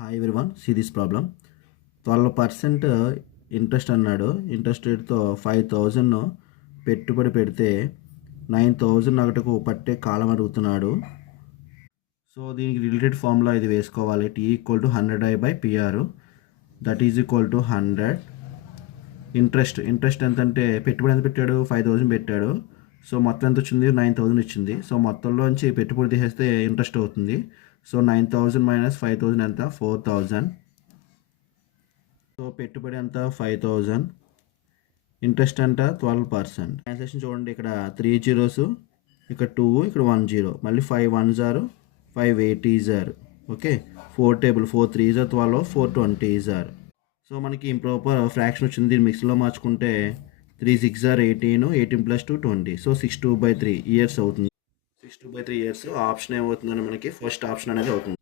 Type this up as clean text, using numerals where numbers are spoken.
Hi everyone, see this problem. 12% interest అన్నాడు. Interest రేట్తో 5,000 పెట్టుబడి పెడితే 9,000 నగటుకు పట్టే కాలం అడుగుతున్నాడు. సో దీనికి రిలేటెడ్ ఫార్ములా ఇది వేసుకోవాలి. T equal to 100I/PR, that is equal to 100. Interest ఎంత అంటే పెట్టుబడి ఎంత పెట్టాడు, 5,000 పెట్టాడు. సో మొత్తం ఎంత వచ్చింది, 9,000 ఇచ్చింది. సో మొత్తంలోంచి పెట్టుబడి తీసేస్తే ఇంట్రెస్ట్ అవుతుంది. సో 9,000 మైనస్ 5,000 ఎంత, 4,000. సో పెట్టుబడి ఎంత, 5,000. ఇంట్రెస్ట్ అంట 12%. ట్రాన్సాక్షన్ చూడండి, ఇక్కడ 3 zeros, ఇక్కడ 2, ఇక్కడ 1 0, మళ్ళీ 5 1s are 5 80s are. Okay, 4 table, 4 3s are 12, 4 20s are. So మనకి ఇంప్రాపర్ ఫ్రాక్షన్ వచ్చింది. దీన్ని మిక్స్లో మార్చుకుంటే 3 6 are 18, 18 + 2 20. సో 62/3 ఇయర్స్ అవుతుంది. 62/3 ఇయర్స్. ఆప్షన్ ఏమవుతుందని మనకి ఫస్ట్ ఆప్షన్ అనేది అవుతుంది.